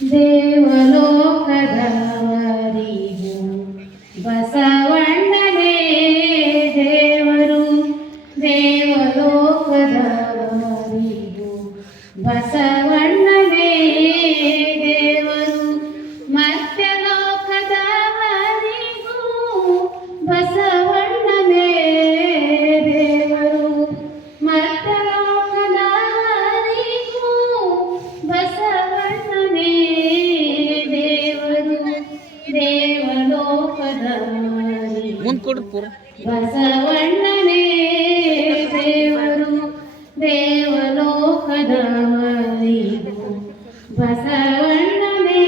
ದೇವಲೋಕದವರಿಗೂ ಬಸವಣ್ಣನೇ ದೇವರು. ದೇವಲೋಕದವರಿಗೂ ಬಸವಣ್ಣನೇ ದೇವರು. ಮತ್ಯ ಲೋಕದವರಿಗೂ ಬಸ ಬಸವಣ್ಣನೇ ದೇವರು ದೇವಲೋಕದವರಿಗೂ ಬಸವಣ್ಣನೇ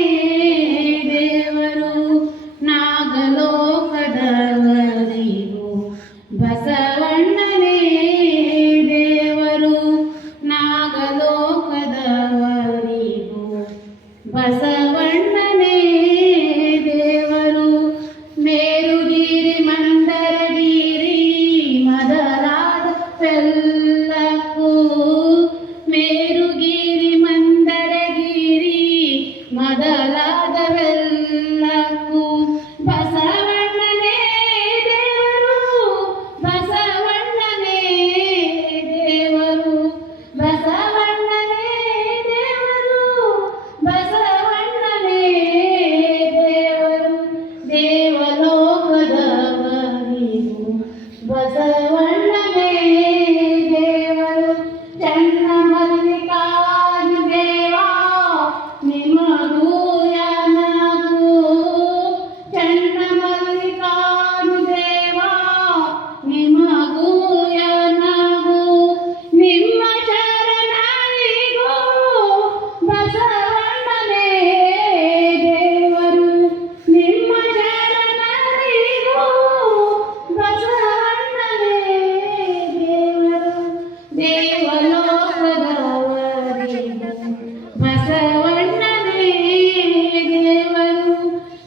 ದೇವರು ನಾಗಲೋಕದವರಿಗೂ ಬಸವಣ್ಣನೇ ದೇವರು ನಾಗಲೋಕದವರಿಗೂ ಬಸವ